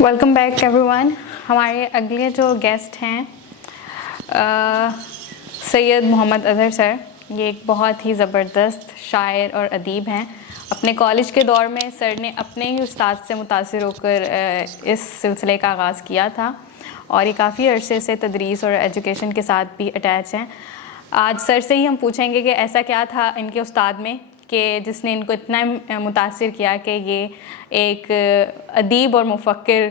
Welcome back every one. ہمارے اگلے جو گیسٹ ہیں سید محمد اظہر سر. یہ ایک بہت ہی زبردست شاعر اور ادیب ہیں. اپنے کالج کے دور میں سر نے اپنے ہی استاد سے متاثر ہو کر اس سلسلے کا آغاز کیا تھا اور یہ کافی عرصے سے تدریس اور ایجوکیشن کے ساتھ بھی اٹیچ ہیں. آج سر سے ہی ہم پوچھیں گے کہ ایسا کیا تھا ان کے استاد میں کہ جس نے ان کو اتنا متاثر کیا کہ یہ ایک ادیب اور مفکر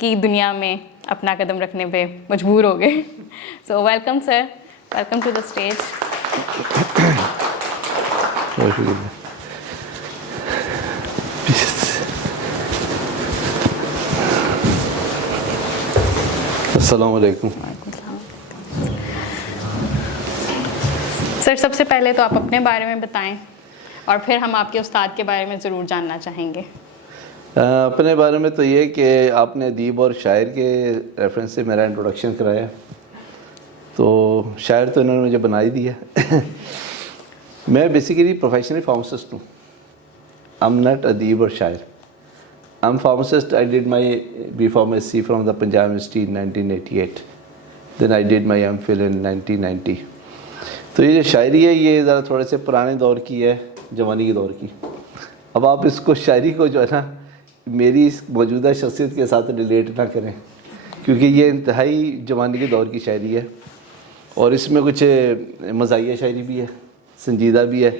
کی دنیا میں اپنا قدم رکھنے پہ مجبور ہو گئے. So welcome sir, welcome to the stage. السلام علیکم. سر سب سے پہلے تو آپ اپنے بارے میں بتائیں اور پھر ہم آپ کے استاد کے بارے میں ضرور جاننا چاہیں گے. اپنے بارے میں تو یہ کہ آپ نے ادیب اور شاعر کے ریفرنس سے میرا انٹروڈکشن کرایا, تو شاعر تو انہوں نے مجھے بنا ہی دیا. میں بیسیکلی پروفیشنلی فارماسسٹ ہوں. I'm not ادیب اور شاعر. I'm pharmacist. I did my B.Pharmacy from the Punjab University in 1988. Then I did my MPhil in 1990. تو یہ جو شاعری ہے یہ ذرا تھوڑے سے پرانے دور کی ہے, جوانی کے دور کی. اب آپ اس کو شاعری کو جو ہے نا میری اس موجودہ شخصیت کے ساتھ ریلیٹ نہ کریں, کیونکہ یہ انتہائی جوانی کے دور کی شاعری ہے اور اس میں کچھ مزاحیہ شاعری بھی ہے, سنجیدہ بھی ہے.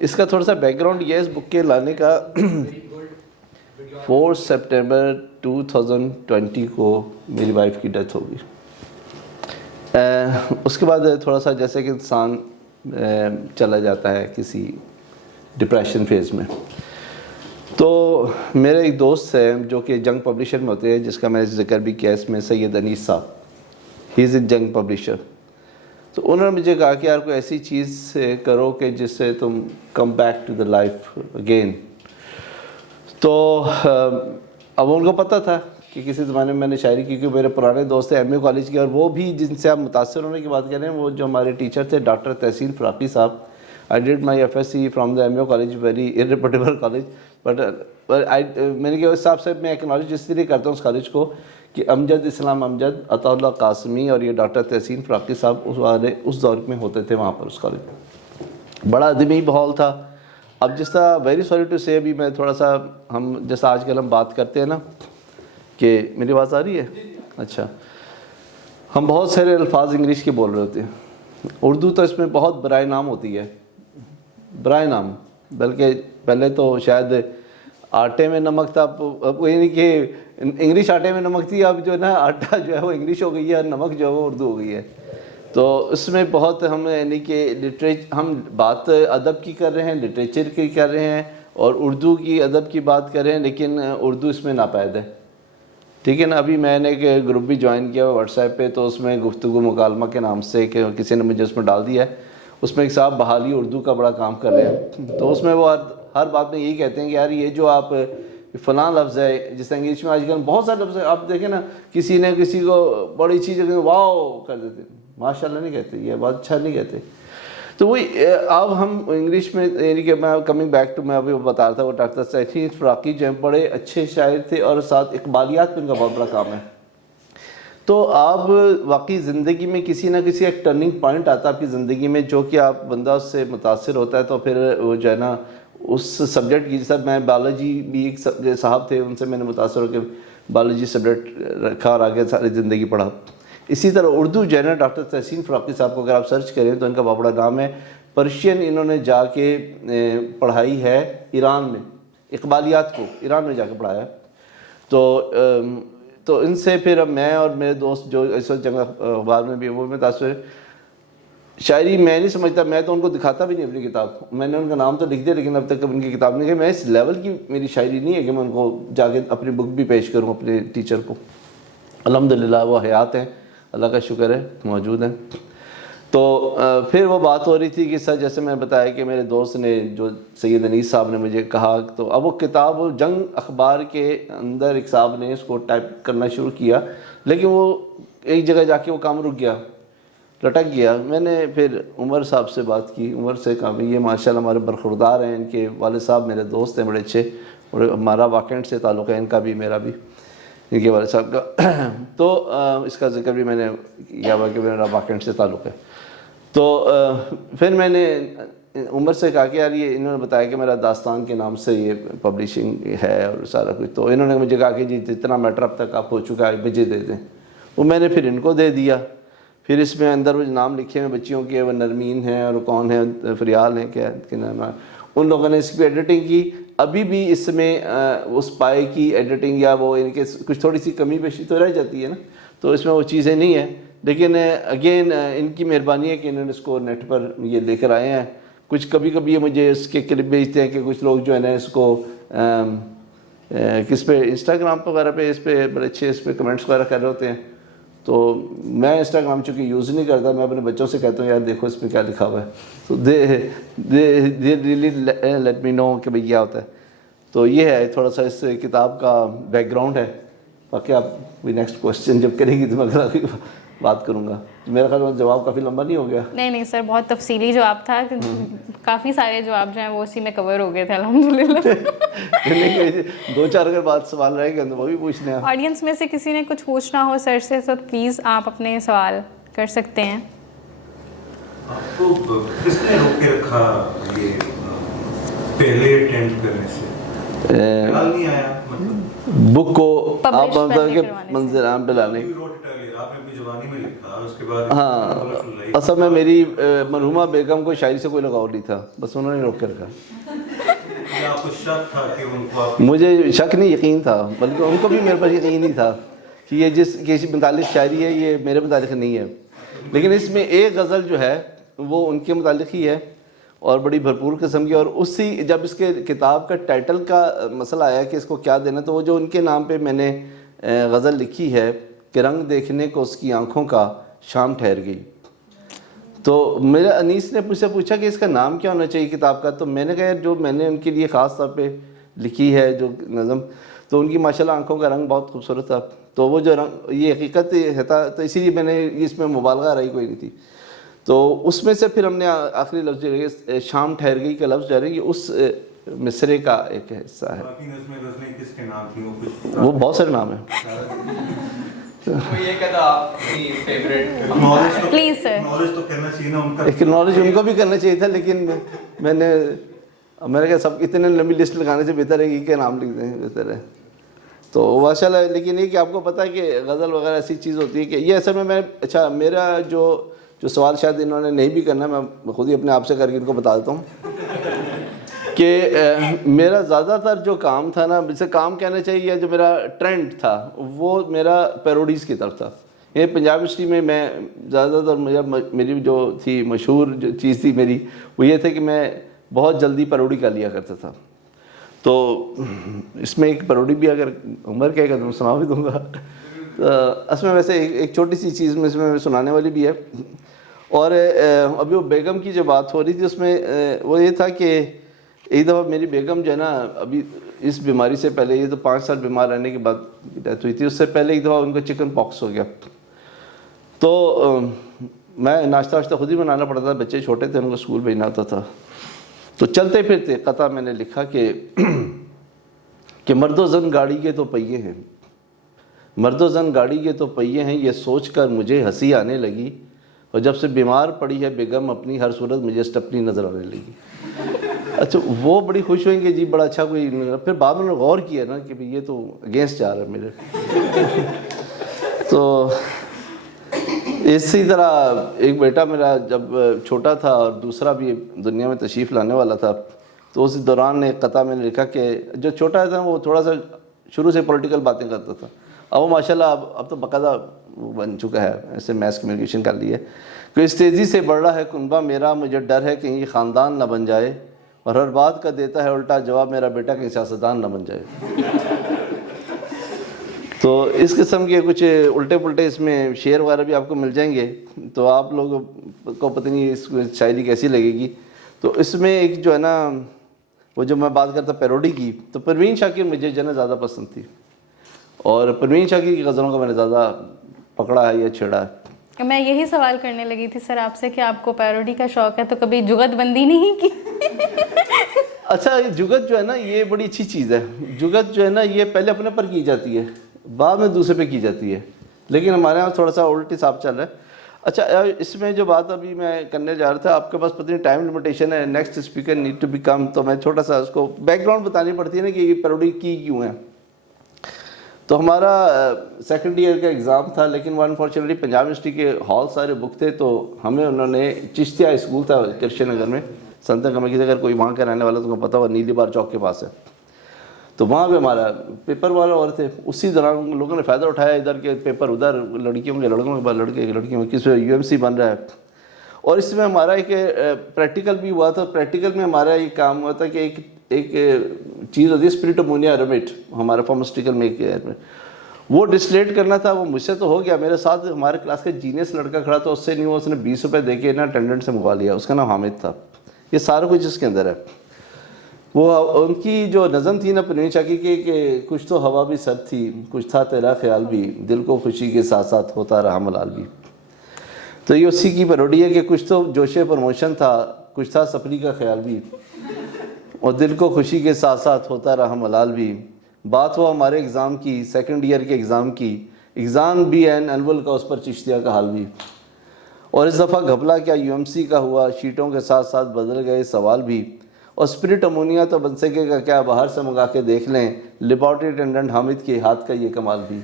اس کا تھوڑا سا بیک گراؤنڈ یہ ہے اس بک کے لانے کا. 4 سپٹمبر 2020 کو میری وائف کی ڈیتھ ہو گئی. اس کے بعد تھوڑا سا جیسے کہ انسان چلا جاتا ہے کسی ڈپریشن فیز میں. تو میرے ایک دوست ہے جو کہ جنگ پبلیشر میں ہوتے ہیں, جس کا میں نے ذکر بھی کیا اس میں, سید انیس صاحب. ہی از اے جنگ پبلیشر. تو انہوں نے مجھے کہا کہ یار کوئی ایسی چیز کرو کہ جس سے تم come back to the life again. تو اب ان کو پتہ تھا کہ کسی زمانے میں نے شاعری کی, کیونکہ میرے پرانے دوست ہیں ایم اے کالج کے, اور وہ بھی جن سے آپ متاثر ہونے کی بات کر رہے ہیں وہ جو ہمارے ٹیچر تھے ڈاکٹر تحسین فراقی صاحب. I did my FSc from the MA college, very irrepressible college, but میں نے کہا اس حساب سے میں ایکنالج اس لیے کرتا ہوں اس کالج کو کہ امجد اسلام امجد, عطا اللہ قاسمی اور یہ ڈاکٹر تحسین فراقی صاحب اس دور میں ہوتے تھے وہاں پر اس کالج میں. بڑا ادبی ماحول تھا. اب جس طرح ویری سوری ٹو سے ابھی میں تھوڑا سا ہم جیسا آج کل ہم بات کرتے ہیں نا کہ میری آواز آ رہی ہے, اچھا, ہم بہت سارے الفاظ انگلش کے بول رہے ہوتے ہیں. اردو تو اس میں بہت برائے نام ہوتی ہے, برائے نام. بلکہ پہلے تو شاید آٹے میں نمک تھا, اب یہ نہیں کہ انگلش آٹے میں نمک تھی, اب جو ہے نا آٹا جو ہے وہ انگلش ہو گئی ہے اور نمک جو ہے وہ اردو ہو گئی ہے. تو اس میں بہت ہم یعنی کہ ہم بات ادب کی کر رہے ہیں, لٹریچر کی کر رہے ہیں اور اردو کی ادب کی بات کر رہے ہیں, لیکن اردو اس میں ناپید ہے. ٹھیک ہے نا. ابھی میں نے ایک گروپ بھی جوائن کیا واٹس ایپ پہ, تو اس میں گفتگو مکالمہ کے نام سے کہ کسی نے مجھے اس میں ڈال دیا ہے. اس میں ایک صاحب بحالی اردو کا بڑا کام کر رہے ہیں, تو اس میں وہ ہر بات میں یہی کہتے ہیں کہ یار یہ جو آپ فلاں لفظ ہے, جس انگلش میں آج کل بہت سارے لفظ ہیں, آپ دیکھیں نا کسی نے کسی کو بڑی چیز واو کر دیتے, ماشاء اللہ نہیں کہتے, یہ بات اچھا نہیں کہتے. تو وہی اب ہم انگلش میں یعنی کہ میں کمنگ بیک ٹو میں ابھی بتا رہا تھا, وہ ڈاکٹر تحسین فراقی جو ہیں بڑے اچھے شاعر تھے اور ساتھ اقبالیات پہ ان کا بہت بڑا کام ہے. تو آپ واقعی زندگی میں کسی نہ کسی ایک ٹرننگ پوائنٹ آتا ہے آپ کی زندگی میں, جو کہ آپ بندہ اس سے متاثر ہوتا ہے. تو پھر وہ جو ہے نا اس سبجیکٹ کی, جیسا میں بایولوجی بھی ایک صاحب تھے ان سے میں نے متاثر ہو کے بایولوجی سبجیکٹ رکھا اور آگے ساری زندگی پڑھا. اسی طرح اردو جو ہے نا ڈاکٹر تحسین فراقی صاحب کو اگر آپ سرچ کریں تو ان کا بہت بڑا نام ہے. پرشین انہوں نے جا کے پڑھائی ہے ایران میں, اقبالیات کو ایران میں جا کے پڑھایا. تو ان سے پھر اب میں اور میرے دوست جو اس وقت جنگ اخبار میں بھی وہ متاثر ہے. شاعری میں نہیں سمجھتا, میں تو ان کو دکھاتا بھی نہیں اپنی کتاب. میں نے ان کا نام تو لکھ دیا لیکن اب تک ان کی کتاب نہیں, کہ میں اس لیول کی میری شاعری نہیں ہے کہ میں ان کو جا کے اپنی بک بھی پیش کروں اپنے ٹیچر کو. الحمدللہ وہ حیات ہیں, اللہ کا شکر ہے موجود ہیں. تو پھر وہ بات ہو رہی تھی کہ سر جیسے میں بتایا کہ میرے دوست نے جو سید انیس صاحب نے مجھے کہا, تو اب وہ کتاب جنگ اخبار کے اندر ایک صاحب نے اس کو ٹائپ کرنا شروع کیا, لیکن وہ ایک جگہ جا کے وہ کام رک گیا, لٹک گیا. میں نے پھر عمر صاحب سے بات کی, عمر سے کہا یہ ماشاءاللہ ہمارے برخوردار ہیں, ان کے والد صاحب میرے دوست ہیں بڑے اچھے, اور ہمارا واقعات سے تعلق ہے ان کا بھی میرا بھی. ان کے والد صاحب کا. تو اس کا ذکر بھی میں نے کیا ہوا کہ میرا واقعہ سے تعلق ہے. تو پھر میں نے عمر سے کہا کہ یار یہ انہوں نے بتایا کہ میرا داستان کے نام سے یہ پبلشنگ ہے اور سارا کچھ. تو انہوں نے مجھے کہا کہ جی جتنا میٹر اب تک آپ ہو چکا ہے مجھے دے دیں. وہ میں نے پھر ان کو دے دیا. پھر اس میں اندر وہ نام لکھے ہیں بچیوں کے, وہ نرمین ہیں اور کون ہیں, فریال ہیں, کیا نام ہے, ان لوگوں نے اس کی ایڈیٹنگ کی. ابھی بھی اس میں اس پائے کی ایڈیٹنگ یا وہ ان کے کچھ تھوڑی سی کمی بیشی تو رہ جاتی ہے نا, تو اس میں وہ چیزیں نہیں ہیں. لیکن اگین ان کی مہربانی ہے کہ انہوں نے اس کو نیٹ پر یہ لے کر آئے ہیں. کچھ کبھی کبھی یہ مجھے اس کے کلپ بھیجتے ہیں کہ کچھ لوگ جو ہے نا اس کو کس پہ انسٹاگرام وغیرہ پہ اس پہ بڑے اچھے اس پہ کمنٹس وغیرہ کر رہے ہوتے ہیں. تو میں انسٹاگرام چونکہ یوز نہیں کرتا, میں اپنے بچوں سے کہتا ہوں یار دیکھو اس پہ کیا لکھا ہوا ہے. تو دے ریئلی لیٹ می نو کہ بھئی کیا ہوتا ہے. تو یہ ہے تھوڑا سا اس کتاب کا بیک گراؤنڈ ہے. باقی آپ کوئی نیکسٹ کوشچن جب کریں گی تو میں اگر بات کروں گا. میرا خیال میں جواب کافی لمبا نہیں ہو گیا؟ نہیں سر, بہت تفصیلی جواب تھا. کافی سارے جواب جو ہیں وہ اسی میں کور ہو گئے تھے الحمدللہ. 2-4 اگر بات سوال رہے گا تو وہ بھی پوچھنے ہیں. آڈینس میں سے کسی نے کچھ پوچھنا ہو سر سے تو پلیز آپ اپنے سوال کر سکتے ہیں. آپ کو کس نے روک کے رکھا یہ پہلے اٹینڈ کرنے سے؟ خیال نہیں آیا بک کو آپ مطلب کہ منظر عام پہ لانے؟ ہاں, اصل میں میری مرحومہ بیگم کو شاعری سے کوئی لگاؤ نہیں تھا, بس انہوں نے روک کے رکھا. مجھے شک نہیں, یقین تھا, بلکہ ان کو بھی میرے پر یقین نہیں تھا کہ یہ جس کسی متعلق شاعری ہے یہ میرے متعلق نہیں ہے. لیکن اس میں ایک غزل جو ہے وہ ان کے متعلق ہی ہے اور بڑی بھرپور قسم کی. اور اسی جب اس کے کتاب کا ٹائٹل کا مسئلہ آیا کہ اس کو کیا دینا, تو وہ جو ان کے نام پہ میں نے غزل لکھی ہے کہ رنگ دیکھنے کو اس کی آنکھوں کا شام ٹھہر گئی. تو میرے انیس نے مجھ سے پوچھا کہ اس کا نام کیا ہونا چاہیے کتاب کا. تو میں نے کہا جو میں نے ان کے لیے خاص طور پہ لکھی ہے جو نظم, تو ان کی ماشاءاللہ آنکھوں کا رنگ بہت خوبصورت تھا. تو وہ جو رنگ یہ حقیقت ہے, تو اسی لیے میں نے اس میں مبالغہ رہی کوئی نہیں تھی. تو اس میں سے پھر ہم نے آخری لفظ جو ہے شام ٹھہر گئی کا لفظ جو ہے یہ اس مصرے کا ایک حصہ ہے. وہ بہت سارے نام ہیں. پلیز سر, ایک نالج ان کو بھی کرنا چاہیے تھا, لیکن میں نے کہا سب اتنے لمبی لسٹ لگانے سے بہتر ہے کہ نام لکھ دیں, بہتر ہے. تو ماشاء اللہ. لیکن یہ کہ آپ کو پتہ ہے کہ غزل وغیرہ ایسی چیز ہوتی ہے کہ یہ اصل میں اچھا میرا جو سوال شاید انہوں نے نہیں بھی کرنا, میں خود ہی اپنے آپ سے کر کے ان کو بتا دیتا ہوں کہ میرا زیادہ تر جو کام تھا نا, جسے کام کہنا چاہیے, یا جو میرا ٹرینڈ تھا وہ میرا پیروڈیز کی طرف تھا. یہ پنجاب یونیورسٹی میں زیادہ تر میری جو تھی مشہور جو چیز تھی میری, وہ یہ تھے کہ میں بہت جلدی پیروڈی کر لیا کرتا تھا. تو اس میں ایک پیروڈی بھی اگر عمر کہے گا تو میں سنا بھی دوں گا. اس میں ویسے ایک چھوٹی سی چیز میں اس میں سنانے والی بھی ہے. اور ابھی وہ بیگم کی جو بات ہو رہی تھی اس میں وہ یہ تھا کہ ایک دفعہ میری بیگم جو ہے نا, ابھی اس بیماری سے پہلے, یہ تو 5 سال بیمار رہنے کے بعد ڈیتھ ہوئی تھی, اس سے پہلے ایک دفعہ ان کو چکن پاکس ہو گیا. تو میں ناشتہ واشتہ خود ہی بنانا پڑتا تھا, بچے چھوٹے تھے, ان کو اسکول بھیجنا ہوتا تھا. تو چلتے پھرتے قطع میں نے لکھا کہ مرد و زن گاڑی کے تو پہیے ہیں, مرد و زن گاڑی کے تو پہیے ہیں, یہ سوچ کر مجھے ہنسی آنے لگی, اور جب سے بیمار پڑی ہے بیگم اپنی ہر صورت مجھے اسٹپنی نظر آنے لگی. اچھا وہ بڑی خوش ہوئیں کہ جی بڑا اچھا کوئی. پھر بعد میں غور کیا نا کہ یہ تو اگینسٹ جا رہا ہے میرے. تو اسی طرح ایک بیٹا میرا جب چھوٹا تھا اور دوسرا بھی دنیا میں تشریف لانے والا تھا, تو اس دوران ایک قطعہ میں نے لکھا کہ جو چھوٹا تھا وہ تھوڑا سا شروع سے پولیٹیکل باتیں کرتا تھا, اب وہ ماشاءاللہ اب تو باقاعدہ بن چکا ہے, ایسے میس کمیونیکیشن کر لی ہے کہ اس تیزی سے بڑھ رہا ہے کنبہ میرا, مجھے ڈر ہے کہ یہ خاندان نہ بن جائے, اور ہر بات کا دیتا ہے الٹا جواب میرا بیٹا کہیں سیاستدان نہ بن جائے. تو اس قسم کے کچھ الٹے پلٹے اس میں شعر وغیرہ بھی آپ کو مل جائیں گے, تو آپ لوگوں کو پتہ نہیں اس شاعری کیسی لگے گی. تو اس میں ایک جو ہے نا وہ جو میں بات کرتا پیروڈی کی, تو پروین شاکر مجھے جو ہے نا زیادہ پسند تھی, اور پروین شاکر کی غزلوں کو میں نے زیادہ پکڑا ہے یا چھیڑا ہے. میں یہی سوال کرنے لگی تھی سر آپ سے کہ آپ کو پیروڈی کا شوق ہے, تو کبھی جگت بندی نہیں کی؟ اچھا, جگت جو ہے نا یہ بڑی اچھی چیز ہے. جگت جو ہے نا یہ پہلے اپنے پر کی جاتی ہے, بعد میں دوسرے پہ کی جاتی ہے، لیکن ہمارے یہاں تھوڑا سا الٹ حساب چل رہا ہے. اچھا اس میں جو بات ابھی میں کرنے جا رہا تھا، آپ کے پاس پتہ نہیں ٹائم لمیٹیشن ہے، next speaker need to be come, تو میں چھوٹا سا اس کو بیک گراؤنڈ بتانی پڑتی ہے نا کہ یہ پیروڈی کی کیوں ہے. تو ہمارا سیکنڈ ایئر کا ایگزام تھا، لیکن وہ انفارچونیٹلی پنجاب یونیورسٹی کے ہال سارے بک تھے، تو ہمیں انہوں نے چشتیہ اسکول تھا کرشن نگر میں، سنتن کمیٹی، اگر کوئی وہاں کا رہنے والا تو پتہ ہوا نیلی بار چوک کے پاس ہے، تو وہاں پہ ہمارا پیپر والا اور تھے. اسی دوران لوگوں نے فائدہ اٹھایا، ادھر کے پیپر ادھر، لڑکیوں کے لڑکوں کے بعد لڑکے کے لڑکیوں میں، کس میں یو ایم سی بن رہا ہے. اور اس میں ہمارا ایک پریکٹیکل بھی ہوا تھا. پریکٹیکل میں ہمارا یہ کام ہوا تھا کہ ایک چیز ہوتی ہے اسپرٹ امونیا ایرومیٹ، ہمارا فارماسٹیکل میں وہ ڈسلیٹ کرنا تھا. وہ مجھ سے تو ہو گیا، میرے ساتھ ہمارے کلاس کا جینیس لڑکا کھڑا تھا، اس سے نہیں ہوا، اس نے 20 روپے دے کے نا اٹینڈنٹ سے منگوا لیا. اس کا نام حامد تھا. یہ سارا کچھ اس کے اندر ہے. وہ ان کی جو نظم تھی نا پنیر چاکی کی کہ کچھ تو ہوا بھی سرد تھی، کچھ تھا تیرا خیال بھی، دل کو خوشی کے ساتھ ساتھ ہوتا رہا ملال بھی. تو یہ اسی کی پیروڈی ہے کہ کچھ تو جوش پروموشن تھا، کچھ تھا سپری کا خیال بھی، اور دل کو خوشی کے ساتھ ساتھ ہوتا رہا ملال بھی. بات ہوا ہمارے ایگزام کی، سیکنڈ ایئر کے ایگزام کی، ایگزام بھی این اینول کا، اس پر چشتیہ کا حال بھی. اور اس دفعہ گھپلا کیا یو ایم سی کا ہوا، شیٹوں کے ساتھ ساتھ بدل گئے سوال بھی. اور اسپرٹ امونیا تو بن سکے گا کیا، باہر سے منگا کے دیکھ لیں، لیبارٹری اٹینڈنٹ حامد کے ہاتھ کا یہ کمال بھی.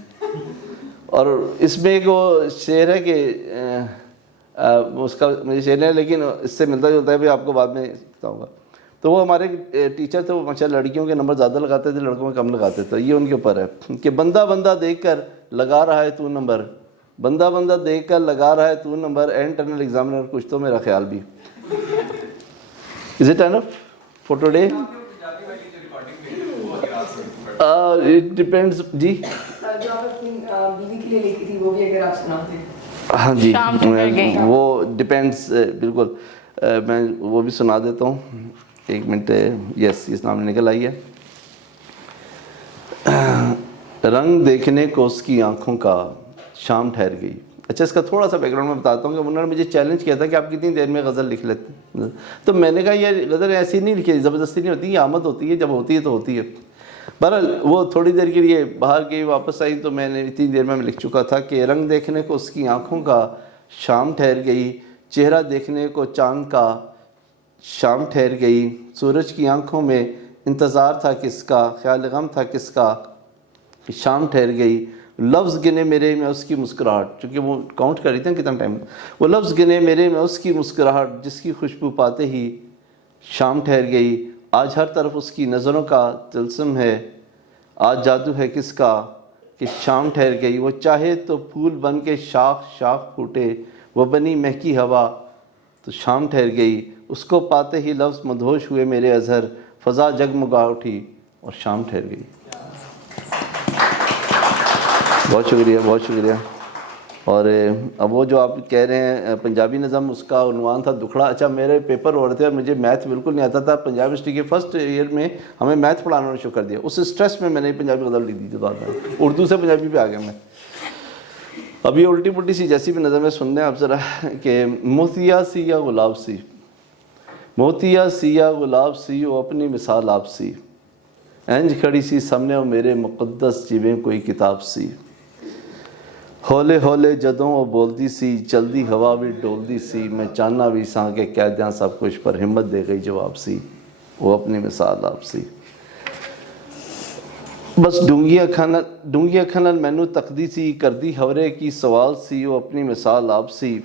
اور اس میں ایک وہ شعر ہے کہ اس کا مجھے شعر ہے لیکن اس سے ملتا جلتا ہے، بھی آپ کو بعد میں بتاؤں گا. تو وہ ہمارے ٹیچر تھے، وہ ماشاء اللہ لڑکیوں کے نمبر زیادہ لگاتے تھے، لڑکوں میں کم لگاتے تھے. یہ ان کے اوپر ہے کہ بندہ بندہ دیکھ کر لگا رہا ہے تو نمبر، بندہ بندہ دیکھ کر لگا رہا ہے تو نمبر، انٹرنل ایگزامنر کچھ تو میرا خیال بھی. Is it enough for today? It depends جی. جو آپ اپنی بیوی کے لیے لکھی تھی وہ بھی اگر آپ سناتے. ہاں جی وہ ڈپینڈس، بالکل میں وہ بھی سنا دیتا ہوں. ایک منٹ، یس اس نام نکل آئی ہے. رنگ دیکھنے کو اس کی آنکھوں کا شام ٹھہر گئی. اچھا اس کا تھوڑا سا بیک گراؤنڈ میں بتاتا ہوں کہ انہوں نے مجھے چیلنج کیا تھا کہ آپ کتنی دیر میں غزل لکھ لیتے، تو میں نے کہا یہ غزل ایسی نہیں لکھی، زبردستی نہیں ہوتی، یہ آمد ہوتی ہے، جب ہوتی ہے تو ہوتی ہے. بہرحال وہ تھوڑی دیر کے لیے باہر گئی، واپس آئی تو میں نے اتنی دیر میں لکھ چکا تھا کہ رنگ دیکھنے کو اس کی آنکھوں کا شام ٹھہر گئی، چہرہ دیکھنے کو چاند کا شام ٹھہر گئی، سورج کی آنکھوں میں انتظار تھا کس کا، خیال غم تھا کس کا، شام ٹھہر گئی. لفظ گنے میرے میں اس کی مسکراہٹ، چونکہ وہ کاؤنٹ کر رہی تھے کتنا ٹائم، وہ لفظ گنے میرے میں اس کی مسکراہٹ، جس کی خوشبو پاتے ہی شام ٹھہر گئی. آج ہر طرف اس کی نظروں کا طلسم ہے، آج جادو ہے کس کا کہ شام ٹھہر گئی. وہ چاہے تو پھول بن کے شاخ شاخ پھوٹے، وہ بنی مہکی ہوا تو شام ٹھہر گئی. اس کو پاتے ہی لفظ مدہوش ہوئے میرے اظہر، فضا جگمگا اٹھی اور شام ٹھہر گئی. بہت شکریہ، بہت شکریہ. اور اب وہ جو آپ کہہ رہے ہیں پنجابی نظم، اس کا عنوان تھا دکھڑا. اچھا میرے پیپر ہو رہے تھے اور مجھے میتھ بالکل نہیں آتا تھا. پنجاب یونیورسٹی کے فرسٹ ایئر میں ہمیں میتھ پڑھانا شروع کر دیا، اس اسٹریس میں نے پنجابی غزل لکھ دی تھی. بعد میں اردو سے پنجابی پہ آ گیا میں. اب یہ الٹی پلٹی سی جیسی بھی نظم ہے، سن لیں آپ ذرا کہ موتیا سی یا گلاب سی، موتیا سی یا گلاب سی، وہ اپنی مثال آپ سی، اینج کھڑی سی سامنے وہ میرے مقدس جیویں کوئی کتاب سی. ہولے ہولے جدوں وہ بولدی سی، چلدی ہوا بھی ڈولدی سی، میں چاہنا بھی ساں کے کہہ دیاں سب کچھ، پر ہمت دے گئی جواب سی، وہ اپنی مثال آپ سی. بس ڈونگی اکھاں نال مینوں تکدی سی، کردی ہورے کی سوال سی، وہ اپنی مثال آپ سی.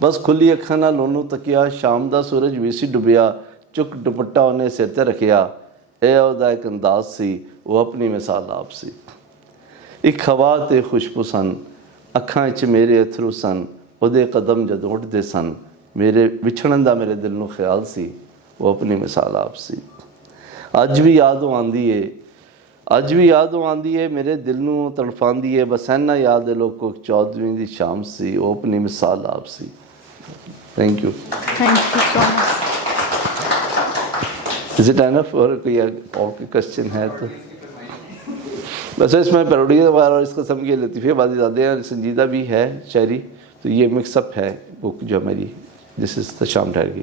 بس کھلی اکھاں نال اونوں تکیا، شام دا سورج وی سی ڈبیا، چک دوپٹا انہیں سر تے رکھیا، اے اودا ایک انداز سی، وہ اپنی مثال آپ سی. ایک ہوا تے خوشبو سن، اکھاں وچ میرے اتھرو سن، اودے قدم جدوں اٹھدے سن، میرے وچھڑن دا میرے دل نوں خیال سی، وہ اپنی مثال آپ سی. اج بھی یادوں آندی ہے، اج بھی یادوں آندی ہے، میرے دل نوں تڑفاندی ہے، بس اینا یاد ہے لوگوں 14ویں دی شام سی، وہ اپنی مثال آپ سی. Thank you. Thank you so much. Is it enough اور کوئی اور کوئی کوشچن ہے تو؟ ویسے اس میں پیروڈی وغیرہ اور اس قسم کے لطیفے بازی زیادہ ہیں، سنجیدہ بھی ہے شاعری، تو یہ مکس اپ ہے بک جو میری، دس از دا شام ٹھہر گئی.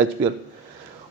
HPL,